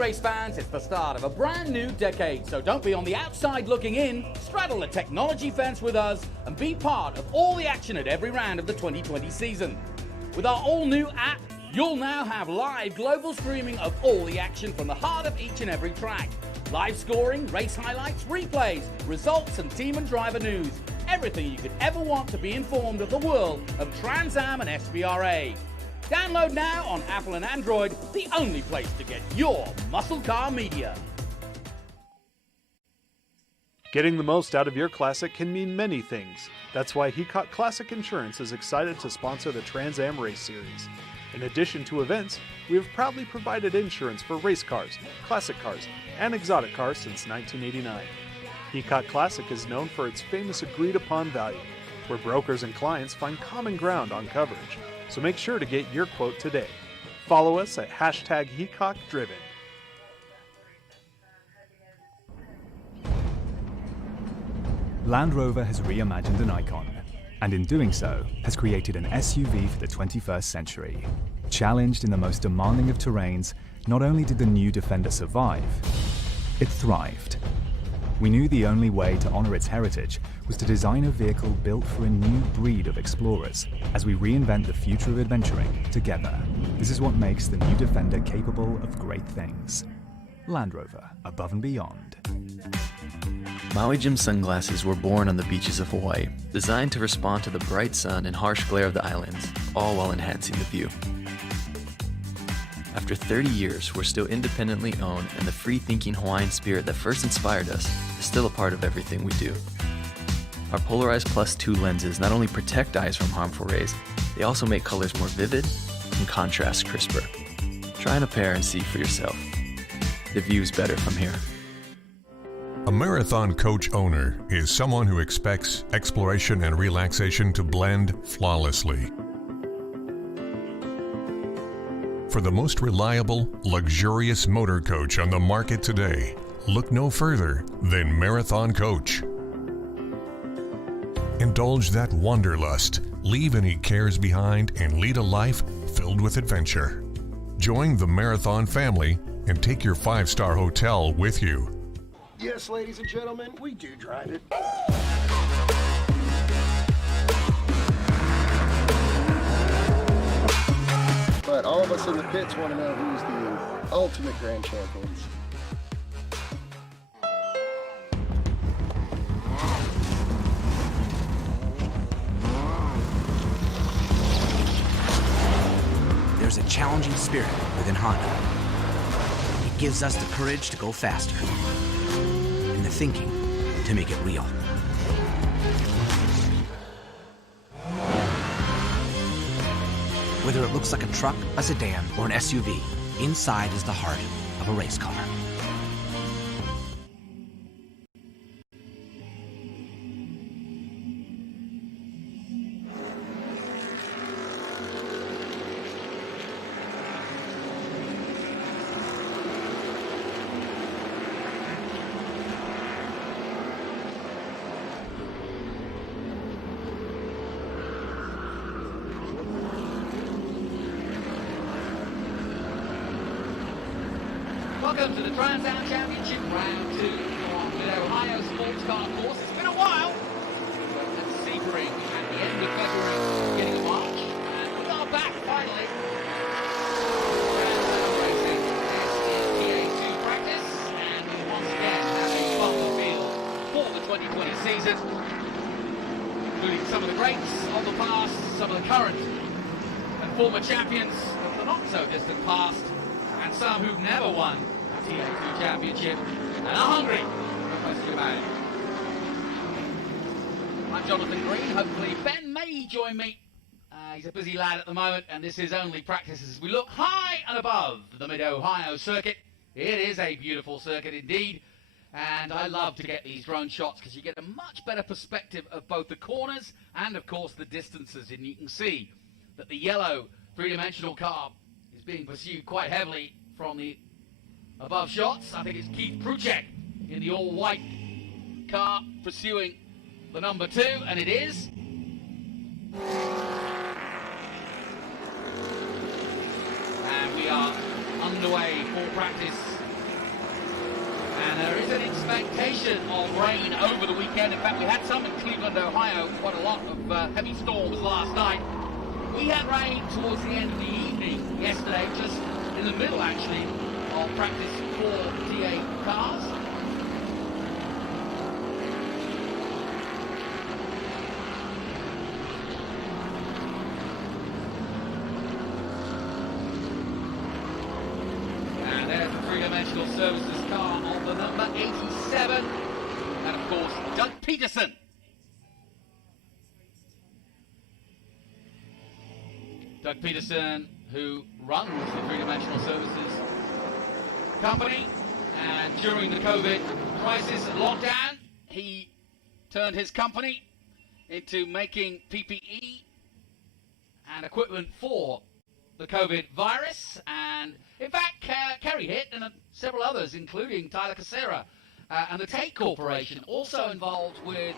race fans, it's the start of a brand new decade, so don't be on the outside looking in. Straddle the technology fence with us and be part of all the action at every round of the 2020 season. With our all-new app, you'll now have live global streaming of all the action from the heart of each and every track. Live scoring, race highlights, replays, results and team and driver news. Everything you could ever want to be informed of the world of Trans Am and SVRA. Download now on Apple and Android, the only place to get your muscle car media. Getting the most out of your Classic can mean many things. That's why Heacock Classic Insurance is excited to sponsor the Trans Am Race Series. In addition to events, we have proudly provided insurance for race cars, classic cars, and exotic cars since 1989. Heacock Classic is known for its famous agreed-upon value, where brokers and clients find common ground on coverage. So make sure to get your quote today. Follow us at #HeacockDriven. Land Rover has reimagined an icon, and in doing so, has created an SUV for the 21st century. Challenged in the most demanding of terrains, not only did the new Defender survive, it thrived. We knew the only way to honor its heritage was to design a vehicle built for a new breed of explorers as we reinvent the future of adventuring together. This is what makes the new Defender capable of great things. Land Rover, above and beyond. Maui Jim sunglasses were born on the beaches of Hawaii, designed to respond to the bright sun and harsh glare of the islands, all while enhancing the view. After 30 years, we're still independently owned, and the free-thinking Hawaiian spirit that first inspired us is still a part of everything we do. Our Polarized Plus 2 lenses not only protect eyes from harmful rays, they also make colors more vivid and contrast crisper. Try on a pair and see for yourself. The view's better from here. A marathon coach owner is someone who expects exploration and relaxation to blend flawlessly. For the most reliable, luxurious motor coach on the market today, look no further than Marathon Coach. Indulge that wanderlust, leave any cares behind, and lead a life filled with adventure. Join the Marathon family and take your 5-star hotel with you. Yes, ladies and gentlemen, we do drive it. But all of us in the pits want to know who's the ultimate grand champions. There's a challenging spirit within Honda. It gives us the courage to go faster and the thinking to make it real. Whether it looks like a truck, a sedan, or an SUV, inside is the heart of a race car. Welcome to the Trans Am Championship Round 2 on the Ohio Sports Car Course. It's been a while. At Sebring at the end of February, beginning of March, and we are back finally. Trans Am Racing is TA2 practice, and we once again have a fun field for the 2020 season, including some of the greats of the past, some of the current and former champions of the not so distant past, and some who've never won a TA2 championship and are hungry, no question about it. I'm Jonathan Green. Hopefully Ben may join me. He's a busy lad at the moment, and this is only practice as we look high and above the Mid-Ohio circuit. It is a beautiful circuit indeed, and I love to get these drone shots because you get a much better perspective of both the corners and of course the distances, and you can see that the yellow three-dimensional car is being pursued quite heavily from the above shots. I think it's Keith Pruchek in the all-white car pursuing the number 2, and it is. And we are underway for practice And there is an expectation of rain over the weekend. In fact, we had some in Cleveland, Ohio, quite a lot of heavy storms last night. We had rain towards the end of the evening yesterday, just in the middle, actually, of practice for TA cars. And there's the three-dimensional services car on the number 87. And, of course, Doug Peterson. Doug Peterson, who runs the three-dimensional services company, and during the COVID crisis and lockdown, he turned his company into making PPE and equipment for the COVID virus, and in fact, Kerry Hitt and several others, including Tyler Casera and the Tate Corporation, also involved with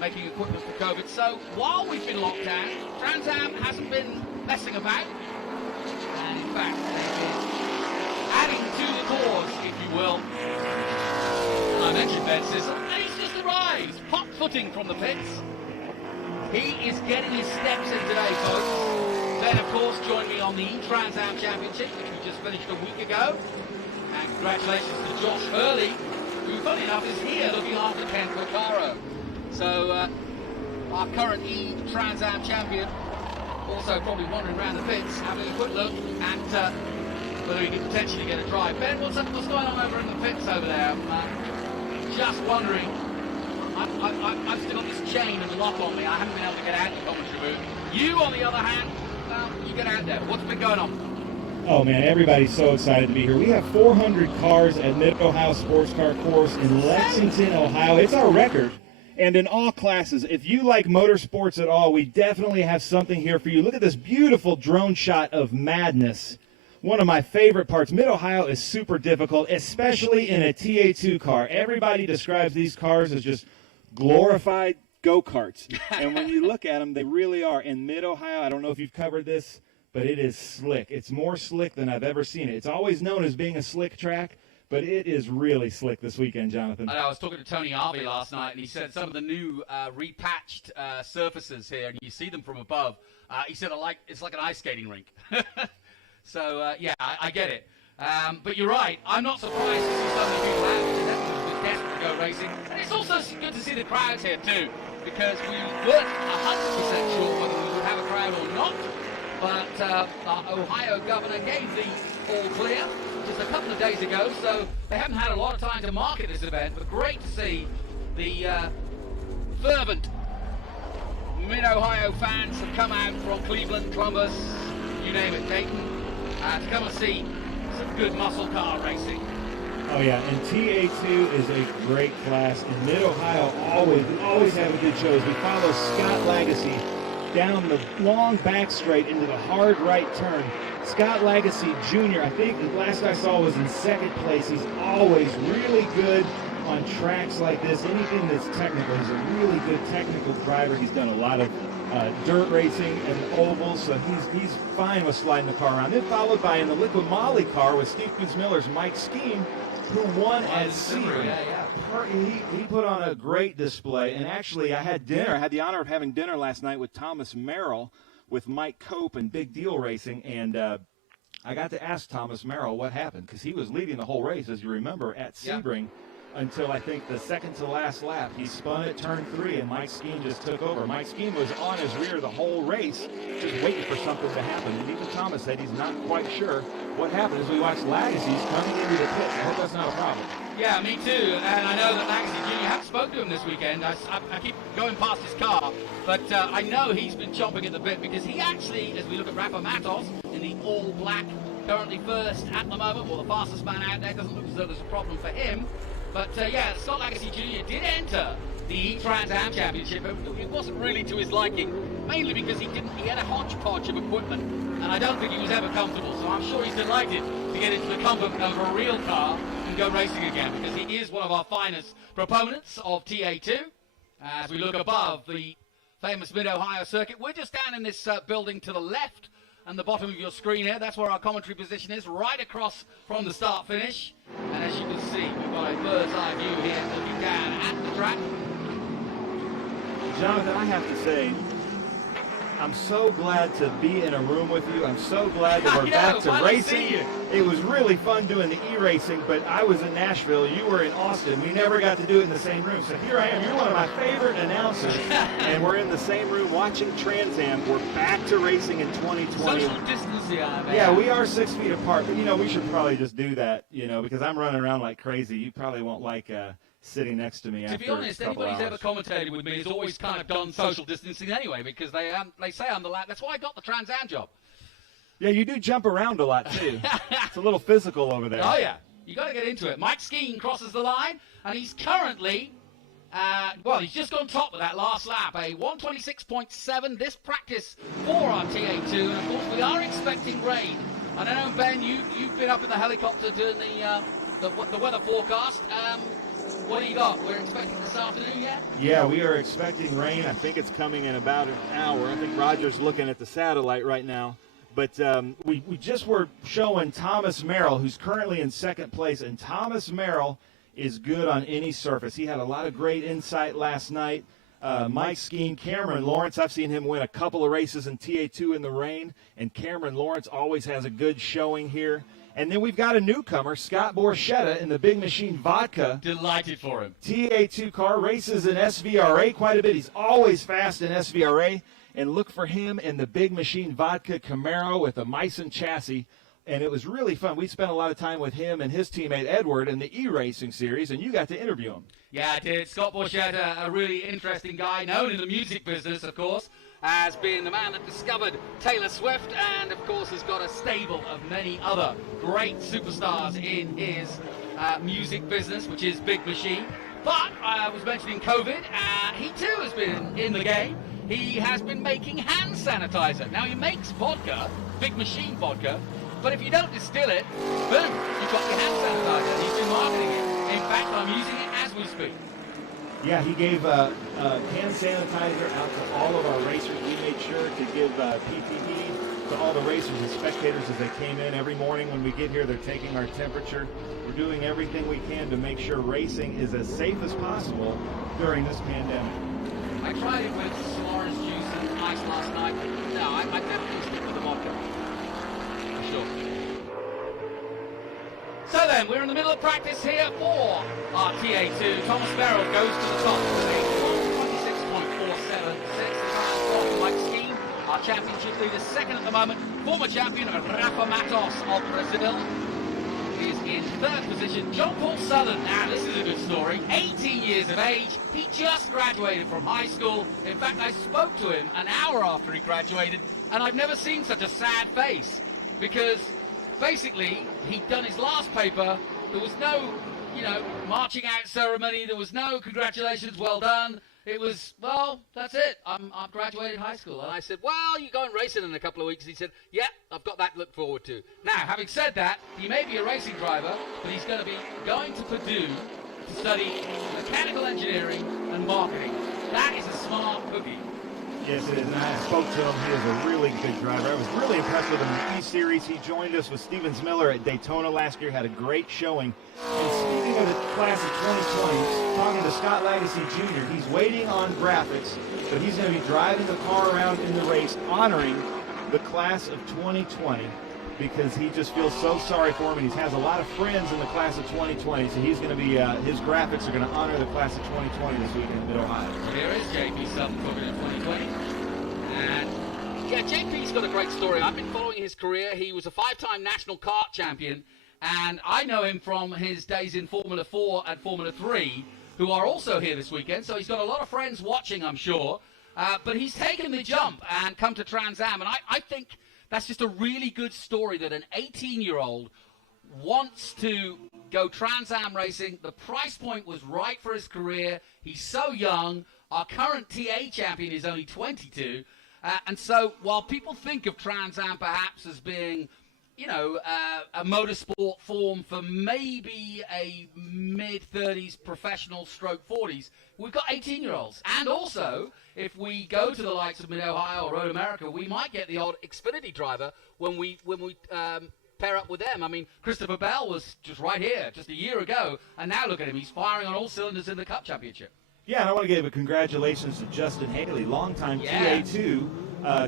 making equipment for COVID. So while we've been locked down, Trans Am hasn't been messing about, and in fact, they've been adding to the cause, if you will. I mentioned Ben Sissel, and he's just arrived, hot-footing from the pits. He is getting his steps in today, folks. Ben, of course, joined me on the Trans Am Championship, which we just finished a week ago. And congratulations to Josh Hurley, who, funny enough, is here looking after Ken Recaro. So, our current Trans Am champion, also probably wandering around the pits, having a quick look at whether he could potentially get a drive. Ben, what's going on over in the pits over there? I'm just wondering. I've still got this chain and the lock on me. I haven't been able to get out of the commentary booth. You, on the other hand, you get out there. What's been going on? Oh man, everybody's so excited to be here. We have 400 cars at Mid-Ohio Sports Car Course in Lexington, Ohio. It's our record. And in all classes, if you like motorsports at all, we definitely have something here for you. Look at this beautiful drone shot of madness. One of my favorite parts. Mid-Ohio is super difficult, especially in a TA2 car. Everybody describes these cars as just glorified go-karts. And when you look at them, they really are. In Mid-Ohio, I don't know if you've covered this, but it is slick. It's more slick than I've ever seen it. It's always known as being a slick track, but it is really slick this weekend, Jonathan. I was talking to Tony Harvey last night, and he said some of the new repatched surfaces here, and you see them from above. He said it's like an ice skating rink. So, yeah, I get it. But you're right. I'm not surprised to see so many people out here. Definitely desperate to go racing. And it's also good to see the crowds here, too, because we weren't 100% sure whether we would have a crowd or not. But our Ohio governor gave the all clear just a couple of days ago, so they haven't had a lot of time to market this event. But great to see the fervent Mid-Ohio fans have come out from Cleveland, Columbus, you name it, Dayton, to come and see some good muscle car racing. Oh yeah, and TA2 is a great class. In Mid-Ohio, always have a good shows. We follow Scott Lagacy down the long back straight into the hard right turn. Scott Lagacy Jr., I think the last I saw was in second place. He's always really good on tracks like this. Anything that's technical, he's a really good technical driver. He's done a lot of dirt racing and ovals, so he's fine with sliding the car around. Then followed by in the Liquid Molly car with Stevens Miller's Mike Scheme, who won at Sebring. He put on a great display, and actually I had the honor of having dinner last night with Thomas Merrill with Mike Cope and Big Deal Racing, and I got to ask Thomas Merrill what happened, because he was leading the whole race, as you remember, at Sebring. Until I think the second to last lap. He spun at turn 3, and Mike Scheme just took over. Mike Scheme was on his rear the whole race, just waiting for something to happen. And even Thomas said he's not quite sure what happened as we watch Lagacy's coming into the pits. I hope that's not a problem. Yeah, me too. And I know that Lagacy Jr. haven't spoken to him this weekend. I keep going past his car, but I know he's been chomping at the bit, because he actually, as we look at Rafa Matos in the all-black, currently first at the moment, or the fastest man out there, doesn't look as though there's a problem for him. But yeah, Scott Lagacy Jr. did enter the Trans Am Championship. It wasn't really to his liking, mainly because he had a hodgepodge of equipment, and I don't think he was ever comfortable. So I'm sure he's delighted to get into the comfort of a real car and go racing again, because he is one of our finest proponents of TA2. As we look above the famous Mid-Ohio circuit, we're just down in this building to the left and the bottom of your screen here. That's where our commentary position is, right across from the start finish. And as you can see, we've got a bird's eye view here looking down at the track. Jonathan, I have to say, I'm so glad to be in a room with you. I'm so glad that we're back to racing. It was really fun doing the e-racing, but I was in Nashville. You were in Austin. We never got to do it in the same room. So here I am. You're one of my favorite announcers, and we're in the same room watching Trans Am. We're back to racing in 2020. Social distancing, man. Yeah, we are 6 feet apart, but, we should probably just do that, because I'm running around like crazy. You probably won't like sitting next to me after a couple hours. To be honest, anybody who's ever commentated with me has always kind of done social distancing anyway, because they say I'm the lad. That's why I got the Trans Am job. Yeah, you do jump around a lot, too. It's a little physical over there. Oh, yeah. You got to get into it. Mike Skeen crosses the line, and he's currently, he's just gone top with that last lap, a 126.7 this practice for our TA2, and of course we are expecting rain. I don't know, Ben, you've been up in the helicopter doing the weather forecast. What do you got? We're expecting this afternoon yet? Yeah, we are expecting rain. I think it's coming in about an hour. I think Roger's looking at the satellite right now. But we just were showing Thomas Merrill, who's currently in second place. And Thomas Merrill is good on any surface. He had a lot of great insight last night. Mike Skeen, Cameron Lawrence, I've seen him win a couple of races in TA2 in the rain. And Cameron Lawrence always has a good showing here. And then we've got a newcomer, Scott Borchetta, in the Big Machine Vodka. Delighted for him. TA2 car, races in SVRA quite a bit. He's always fast in SVRA. And look for him in the Big Machine Vodka Camaro with a Meissen chassis. And it was really fun. We spent a lot of time with him and his teammate Edward in the e-racing series, and you got to interview him. Yeah, I did. Scott Borchetta, a really interesting guy, known in the music business, of course, as being the man that discovered Taylor Swift, and of course has got a stable of many other great superstars in his music business, which is Big Machine. But I was mentioning COVID, he too has been in the game. He has been making hand sanitizer. Now he makes vodka, Big Machine vodka, but if you don't distill it, boom, you've got your hand sanitizer. He's been marketing it. In fact, I'm using it as we speak. Yeah, he gave hand sanitizer out to all of our racers. We made sure to give PPE to all the racers and spectators as they came in. Every morning when we get here, they're taking our temperature. We're doing everything we can to make sure racing is as safe as possible during this pandemic. I tried it with s'mores juice and ice last night, but no, I definitely stick with the vodka. For sure. So then, we're in the middle of practice here for our TA2. Thomas Merrill goes to the top with a 126.476. Mike Skeen, our championship leader, second at the moment. Former champion Rafa Matos of Brazil is in third position. John Paul Southern, now this is a good story, 18 years of age, he just graduated from high school. In fact, I spoke to him an hour after he graduated, and I've never seen such a sad face, because basically he'd done his last paper, there was no, marching out ceremony, there was no congratulations, well done. It was, well, that's it. I've graduated high school. And I said, well, you're going racing in a couple of weeks. He said, yeah, I've got that to look forward to. Now, having said that, he may be a racing driver, but he's going to be going to Purdue to study mechanical engineering and marketing. That is a smart cookie. Yes, it is. And I spoke to him. He is a really good driver. I was really impressed with him in the E-Series. He joined us with Stevens Miller at Daytona last year, had a great showing. And speaking of the class of 2020, talking to Scott Lagacy Jr., he's waiting on graphics, but he's going to be driving the car around in the race, honoring the class of 2020, because he just feels so sorry for him, and he has a lot of friends in the class of 2020, so he's going to be, his graphics are going to honor the class of 2020 this weekend in Mid-Ohio. So here is JP Sutton talking in 2020. And, yeah, JP's got a great story. I've been following his career. He was a 5-time national kart champion, and I know him from his days in Formula 4 and Formula 3, who are also here this weekend, so he's got a lot of friends watching, I'm sure. But he's taken the jump and come to Trans Am, and I think that's just a really good story that an 18-year-old wants to go Trans Am racing. The price point was right for his career. He's so young. Our current TA champion is only 22. And so while people think of Trans Am perhaps as being you know, a motorsport form for maybe a mid-30s professional stroke 40s. We've got 18-year-olds. And also, if we go to the likes of Mid-Ohio or Road America, we might get the odd Xfinity driver when we pair up with them. I mean, Christopher Bell was just right here just a year ago, and now look at him. He's firing on all cylinders in the Cup Championship. Yeah, and I want to give a congratulations to Justin Haley, longtime TA2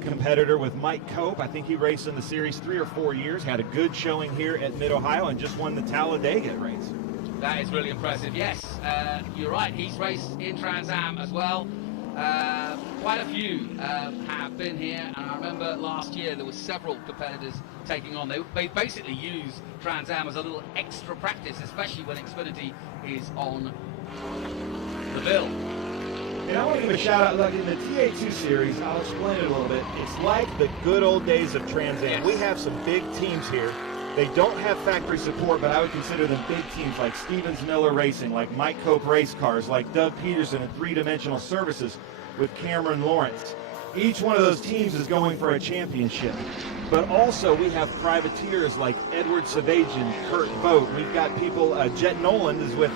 competitor with Mike Cope. I think he raced in the series 3 or 4 years, had a good showing here at Mid-Ohio, and just won the Talladega race. That is really impressive. Yes, you're right. He's raced in Trans Am as well. Quite a few have been here, and I remember last year there were several competitors taking on. They basically use Trans Am as a little extra practice, especially when Xfinity is on the bill. And I want to give a shout out, look, in the TA2 series, I'll explain it a little bit. It's like the good old days of Trans Am. We have some big teams here. They don't have factory support, but I would consider them big teams like Stevens Miller Racing, like Mike Cope Race Cars, like Doug Peterson and Three Dimensional Services with Cameron Lawrence. Each one of those teams is going for a championship. But also we have privateers like Edward Savagian, Kurt Vogt. We've got people, Jet Noland is with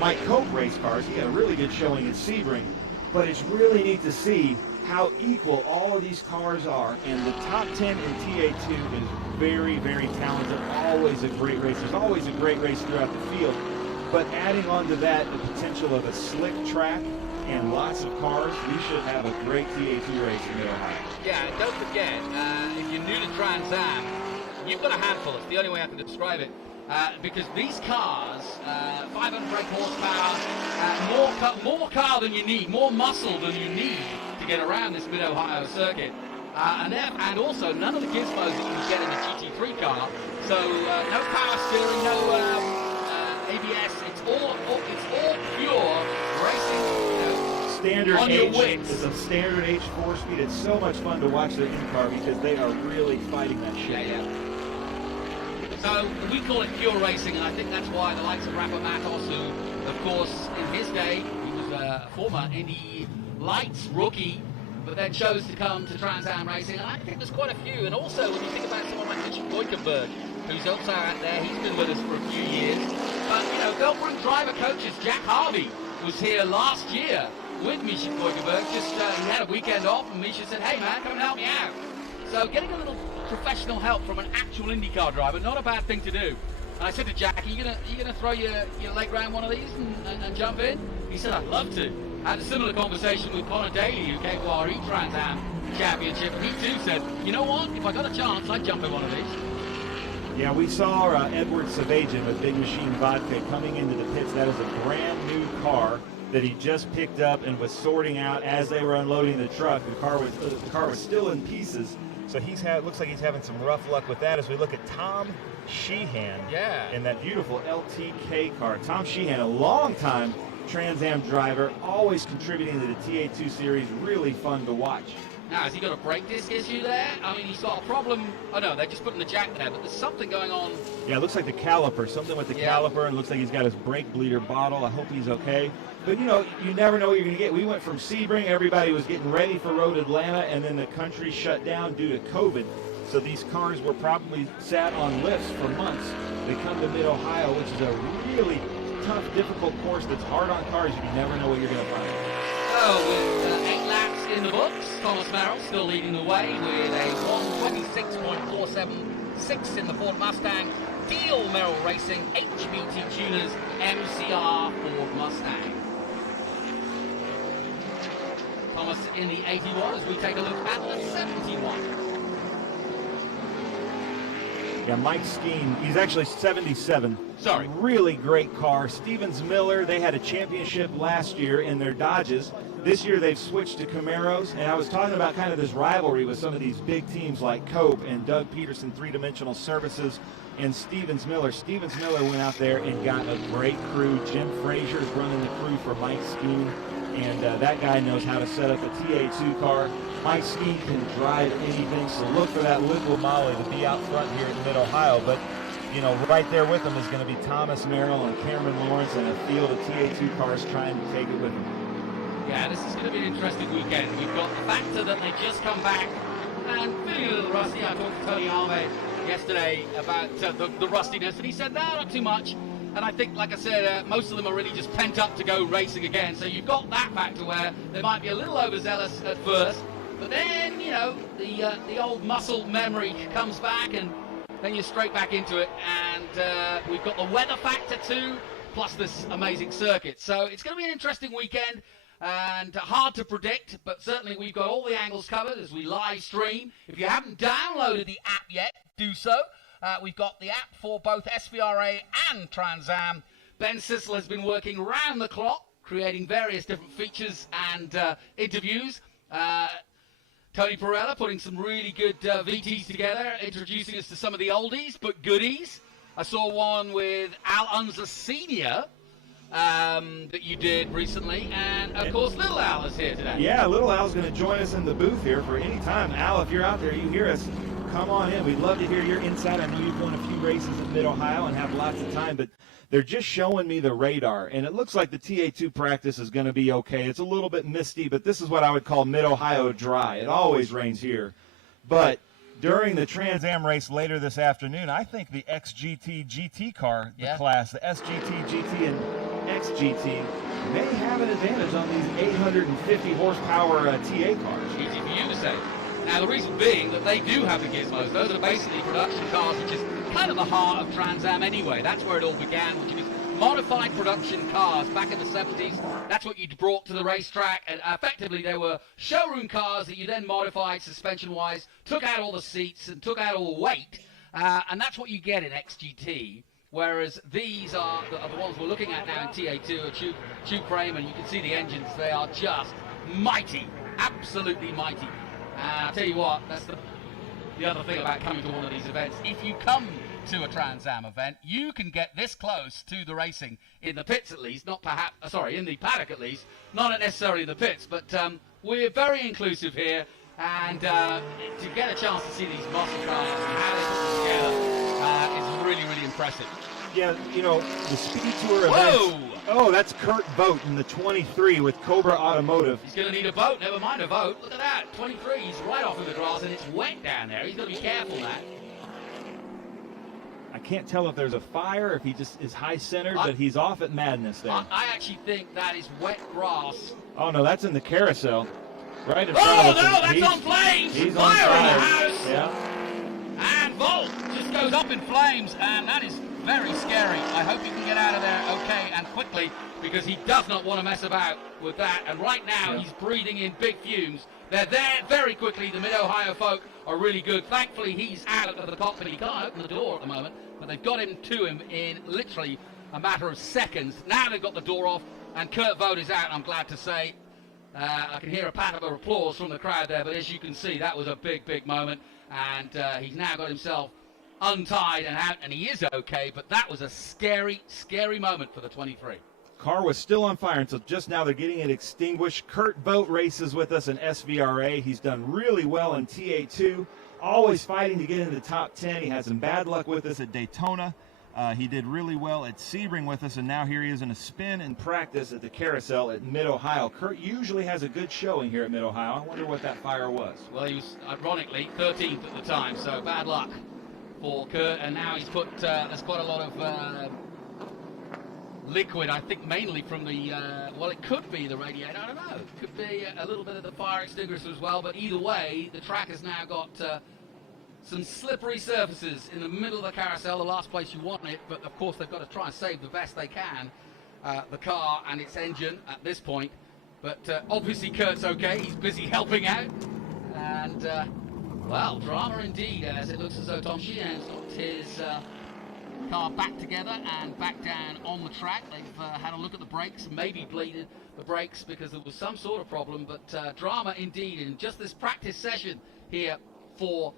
Mike Cope Race Cars. He had a really good showing at Sebring. But it's really neat to see how equal all of these cars are. And the top 10 in TA2 is very, very talented. Always a great race. There's always a great race throughout the field. But adding on to that the potential of a slick track and lots of cars, we should have a great TA2 race in Mid-Ohio. Yeah, and don't forget, if you're new to Trans Am, you've got a handful. It's the only way I can describe it. Because these cars, 500 brake horsepower, more car than you need, more muscle than you need to get around this Mid-Ohio circuit. And also none of the gizmos that you can get in a GT3 car. So no power steering, no ABS. It's all pure racing. Standard on your H, wits. it's a standard H 4-speed. It's so much fun to watch their in-car because they are really fighting that shit. Yeah. So we call it pure racing, and I think that's why the likes of Rafa Matos, who, of course, in his day, he was a former Indy Lights rookie, but then chose to come to Trans Am racing. And I think there's quite a few. And also, when you think about someone like Richard Boykenberg, who's also out there, he's been with us for a few years. But, you know, they'll bring driver coaches. Jack Harvey was here last year with Misha Boykenberg. Just he had a weekend off, and Misha said, "Hey, man, come and help me out." So getting a little professional help from an actual IndyCar driver, not a bad thing to do. And I said to Jack, are you gonna throw your leg around one of these and jump in? He said, I'd love to. I had a similar conversation with Connor Daly, who came to our E-Trans Am Championship, and he too said, you know what, if I got a chance, I'd jump in one of these. Yeah, we saw Edward Savagian with Big Machine Vodka coming into the pits. That is a brand new car that he just picked up and was sorting out as they were unloading the truck. The car was still in pieces. So looks like he's having some rough luck with that as we look at Tom Sheehan in that beautiful LTK car. Tom Sheehan, a long-time Trans Am driver, always contributing to the TA2 series. Really fun to watch. Now, has he got a brake disc issue there? I mean, he's got a problem. Oh, no, they're just putting the jack there, but there's something going on. Yeah, it looks like the caliper. Something with the caliper, and looks like he's got his brake bleeder bottle. I hope he's okay. But, you know, you never know what you're going to get. We went from Sebring. Everybody was getting ready for Road Atlanta, and then the country shut down due to COVID. So these cars were probably sat on lifts for months. They come to Mid-Ohio, which is a really tough, difficult course that's hard on cars. You never know what you're going to find. So, with 8 laps in the books, Thomas Merrill still leading the way with a 1:26.476 in the Ford Mustang. Deal Merrill Racing, HBT Tuners, MCR Ford Mustang. Thomas in the 81 as we take a look at the 71. Yeah, Mike Skeen, he's actually 77. Sorry. Really great car. Stevens Miller, they had a championship last year in their Dodges. This year they've switched to Camaros, and I was talking about kind of this rivalry with some of these big teams like Cope and Doug Peterson, Three Dimensional Services, and Stevens Miller. Stevens Miller went out there and got a great crew. Jim Frazier is running the crew for Mike Skeen, and that guy knows how to set up a TA2 car. Mike Skeen can drive anything, so look for that liquid Molly to be out front here in Mid-Ohio. But, you know, right there with them is going to be Thomas Merrill and Cameron Lawrence and a field of TA2 cars trying to take it with them. Yeah, this is going to be an interesting weekend. We've got the factor that they just come back and feeling a little rusty. I talked to Tony Alve yesterday about the rustiness, and he said, no, not too much. And I think, like I said, most of them are really just pent up to go racing again. So you've got that factor where they might be a little overzealous at first, but then, you know, the old muscle memory comes back, and then you're straight back into it. And we've got the weather factor too, plus this amazing circuit. So it's going to be an interesting weekend. And hard to predict, but certainly we've got all the angles covered as we live stream. If you haven't downloaded the app yet, do so. We've got the app for both SVRA and Trans Am. Ben Sissel has been working round the clock, creating various different features and interviews. Tony Perella putting some really good VTs together, introducing us to some of the oldies but goodies. I saw one with Al Unser Sr., that you did recently, and of course Little Al is here today. Yeah, Little Al's going to join us in the booth here for any time. Al, if you're out there, you hear us, come on in. We'd love to hear your insight. I know you've won a few races in Mid-Ohio and have lots of time, but they're just showing me the radar, and it looks like the TA2 practice is going to be okay. It's a little bit misty, but this is what I would call Mid-Ohio dry. It always rains here, but during the Trans Am race later this afternoon, I think the XGT GT car, the class, the SGT GT and XGT, may have an advantage on these 850 horsepower TA cars. Easy for you to say. Now, the reason being that they do have the gizmos. Those are basically production cars, which is kind of the heart of Trans Am anyway. That's where it all began, which is modified production cars back in the 70s. That's what you brought to the racetrack, and effectively they were showroom cars that you then modified suspension-wise, took out all the seats and took out all the weight, and that's what you get in XGT. Whereas these are the ones we're looking at now in TA2, a tube frame, and you can see the engines. They are just mighty, absolutely mighty. I'll tell you what, that's the other thing about coming to one of these events. If you come to a Trans Am event, you can get this close to the racing in the pits at least, not perhaps, in the paddock at least, not necessarily in the pits, but we're very inclusive here, and to get a chance to see these muscle cars and how they put them together is really, really impressive. Yeah, you know, the Speed Tour events. Oh, that's Kurt Vogt in the 23 with Cobra Automotive. He's going to need a boat, never mind a vote. Look at that, 23, he's right off in the grass, and it's wet down there. He's got to be careful now. I can't tell if there's a fire, if he just is high-centered, but he's off at Madness there. I actually think that is wet grass. Oh, no, that's in the carousel. Right in front of us. Oh, no, that's on flames! He's fire on in the fire. house! Yeah. And Volt just goes up in flames, and that is very scary. I hope he can get out of there okay and quickly, because he does not want to mess about with that. And right now, he's breathing in big fumes. They're there very quickly. The Mid-Ohio folk are really good. Thankfully, he's out of the cockpit. He can't open the door at the moment, but they've got him to him in literally a matter of seconds. Now they've got the door off, and Kurt Vogt is out, I'm glad to say. I can hear a pat of applause from the crowd there, but as you can see, that was a big, big moment. And he's now got himself untied and out, and he is okay, but that was a scary, scary moment for the 23. Car was still on fire until just now. They're getting it extinguished. Kurt Vogt races with us in SVRA. He's done really well in TA2, always fighting to get into the top 10. He had some bad luck with us at Daytona. He did really well at Sebring with us, and now here he is in a spin in practice at the carousel at Mid-Ohio. Kurt usually has a good showing here at Mid-Ohio. I wonder what that fire was. Well, he was, ironically, 13th at the time, so bad luck for Kurt, and now he's put, there's quite a lot of liquid, I think mainly from the, well, it could be the radiator, I don't know. It could be a little bit of the fire extinguisher as well, but either way, the track has now got some slippery surfaces in the middle of the carousel, the last place you want it, but of course they've got to try and save the best they can, the car and its engine at this point. But obviously Kurt's okay, he's busy helping out, and well, drama indeed, as it looks as though Tom Sheehan's got his car back together and back down on the track. They've had a look at the brakes, maybe bleeded the brakes because there was some sort of problem, but drama indeed in just this practice session here for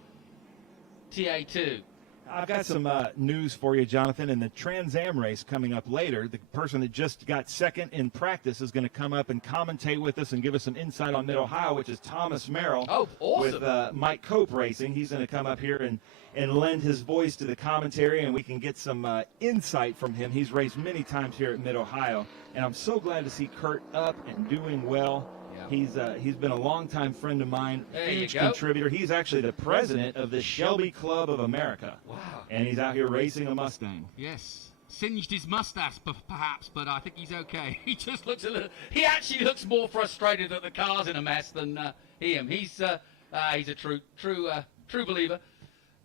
TA2. I've got some news for you, Jonathan. In the Trans Am race coming up later, the person that just got second in practice is going to come up and commentate with us and give us some insight on Mid-Ohio, which is Thomas Merrill. Oh, awesome. With Mike Cope Racing. He's going to come up here and lend his voice to the commentary, and we can get some insight from him. He's raced many times here at Mid-Ohio, and I'm so glad to see Kurt up and doing well. He's been a longtime friend of mine, There you huge go. contributor. He's actually the president of the Shelby Club of America. Wow. And he's out here racing a Mustang. Yes. Singed his mustache, perhaps, but I think he's okay. He just looks a little... He actually looks more frustrated that the car's in a mess than him. He's a true believer.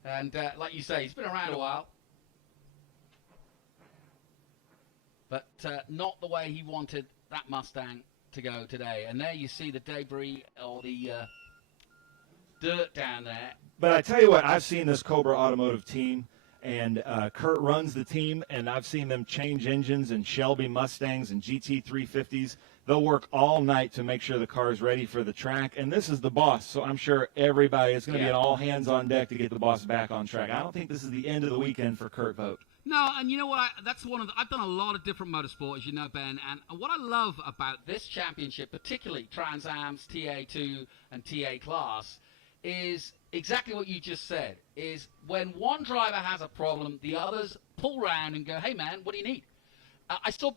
And like you say, he's been around a while. But not the way he wanted that Mustang to go today. And there you see the debris or the dirt down there. But I tell you what, I've seen this Cobra Automotive team, and Kurt runs the team, and I've seen them change engines in Shelby Mustangs and GT350s. They'll work all night to make sure the car is ready for the track, and this is the boss, so I'm sure everybody is going to be an all hands on deck to get the boss back on track. I don't think this is the end of the weekend for Kurt Vogt. No, and you know what? That's one of I've done a lot of different motorsport, as you know, Ben. And what I love about this championship, particularly Trans Am's TA2 and TA class, is exactly what you just said. Is when one driver has a problem, the others pull round and go, "Hey, man, what do you need?" I saw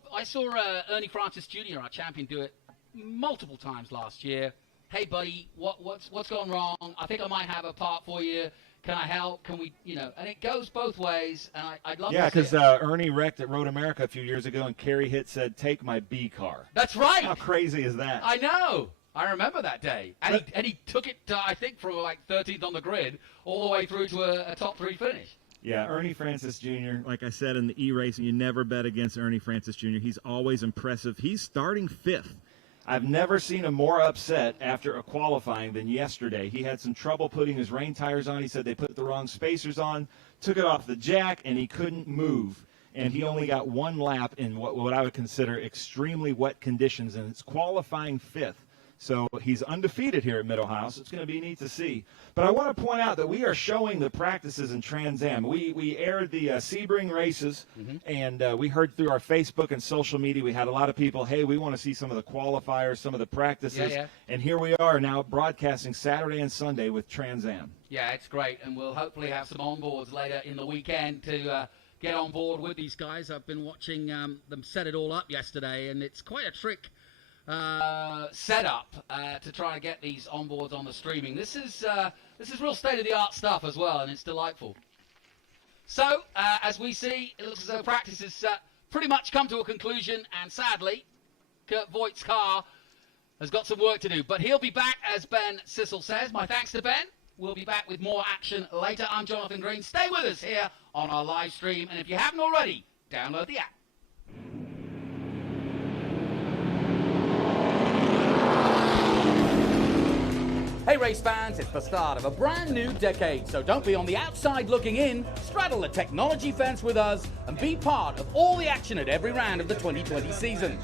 Ernie Francis Jr., our champion, do it multiple times last year. Hey, buddy, what's gone wrong? I think I might have a part for you. Can I help? Can we, and it goes both ways, and I'd love to see it. Yeah, because Ernie wrecked at Road America a few years ago, and Kerry Hitt said, "Take my B car." That's right. How crazy is that? I know. I remember that day. And he took it, I think, from like 13th on the grid all the way through to a top 3 finish. Yeah, Ernie Francis Jr., like I said in the E-Racing, you never bet against Ernie Francis Jr. He's always impressive. He's starting 5th. I've never seen him more upset after a qualifying than yesterday. He had some trouble putting his rain tires on. He said they put the wrong spacers on, took it off the jack, and he couldn't move. And he only got one lap in what I would consider extremely wet conditions, and it's qualifying 5th. So he's undefeated here at Mid-Ohio, so it's going to be neat to see. But I want to point out that we are showing the practices in Trans Am. We aired the Sebring races, and we heard through our Facebook and social media, we had a lot of people, hey, we want to see some of the qualifiers, some of the practices. Yeah. And here we are now broadcasting Saturday and Sunday with Trans Am. Yeah, it's great, and we'll hopefully have some onboards later in the weekend to get on board with these guys. I've been watching them set it all up yesterday, and it's quite a trick setup to try to get these onboards on the streaming. This is real state-of-the-art stuff as well, and it's delightful. So, as we see, it looks as though practice has pretty much come to a conclusion, and sadly, Kurt Voigt's car has got some work to do, but he'll be back, as Ben Sissel says. My thanks to Ben. We'll be back with more action later. I'm Jonathan Green. Stay with us here on our live stream, and if you haven't already, download the app. Hey race fans, it's the start of a brand new decade, so don't be on the outside looking in. Straddle the technology fence with us and be part of all the action at every round of the 2020 season.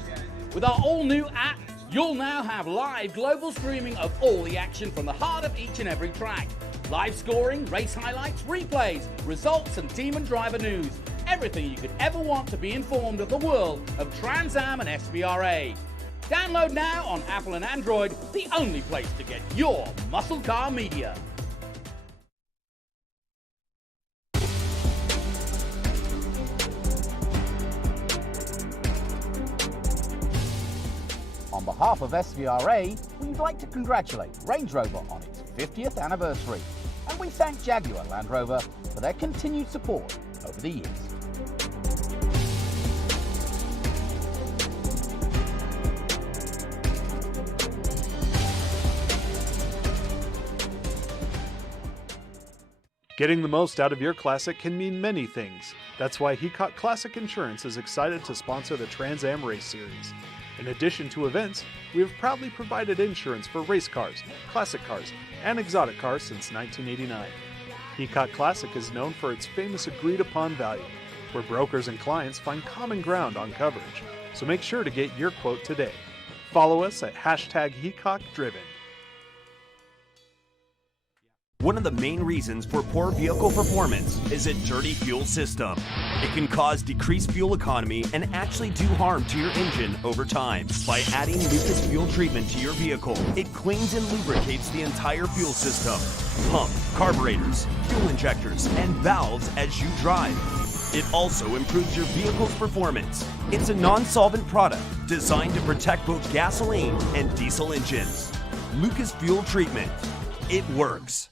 With our all-new app, you'll now have live global streaming of all the action from the heart of each and every track. Live scoring, race highlights, replays, results and team and driver news. Everything you could ever want to be informed of the world of Trans Am and SVRA. Download now on Apple and Android, the only place to get your muscle car media. On behalf of SVRA, we'd like to congratulate Range Rover on its 50th anniversary, and we thank Jaguar Land Rover for their continued support over the years. Getting the most out of your Classic can mean many things. That's why Heacock Classic Insurance is excited to sponsor the Trans Am Race Series. In addition to events, we have proudly provided insurance for race cars, classic cars, and exotic cars since 1989. Heacock Classic is known for its famous agreed-upon value, where brokers and clients find common ground on coverage. So make sure to get your quote today. Follow us at #HeacockDriven. One of the main reasons for poor vehicle performance is a dirty fuel system. It can cause decreased fuel economy and actually do harm to your engine over time. By adding Lucas fuel treatment to your vehicle, it cleans and lubricates the entire fuel system, pump, carburetors, fuel injectors, and valves as you drive. It also improves your vehicle's performance. It's a non-solvent product designed to protect both gasoline and diesel engines. Lucas Fuel Treatment. It works.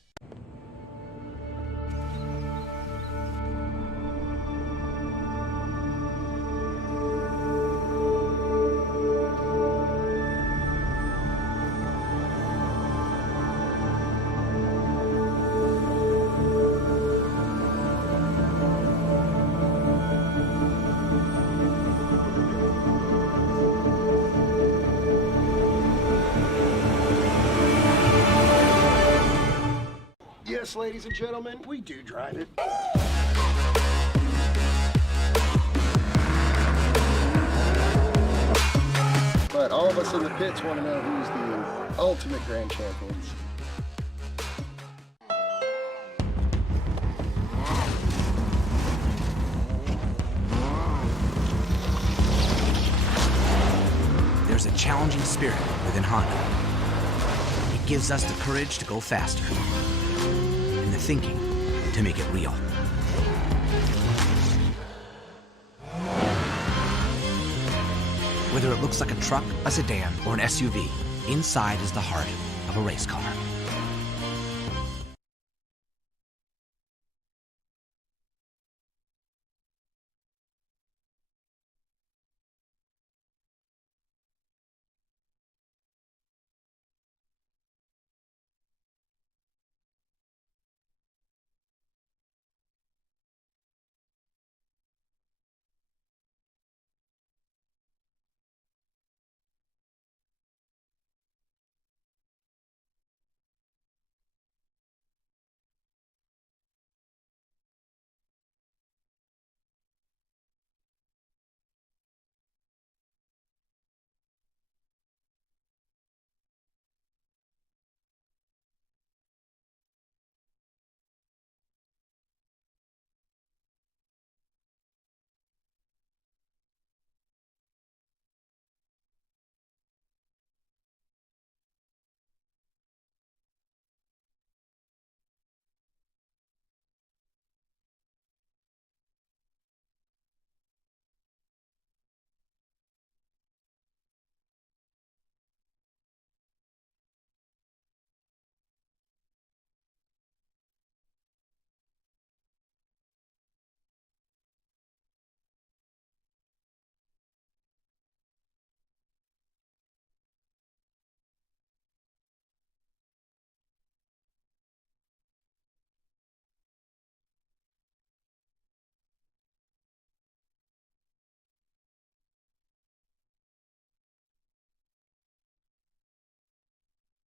Yes, ladies and gentlemen, we do drive it. But all of us in the pits want to know who's the ultimate grand champions. There's a challenging spirit within Honda. It gives us the courage to go faster, and the thinking to make it real. Whether it looks like a truck, a sedan, or an SUV, inside is the heart of a race car.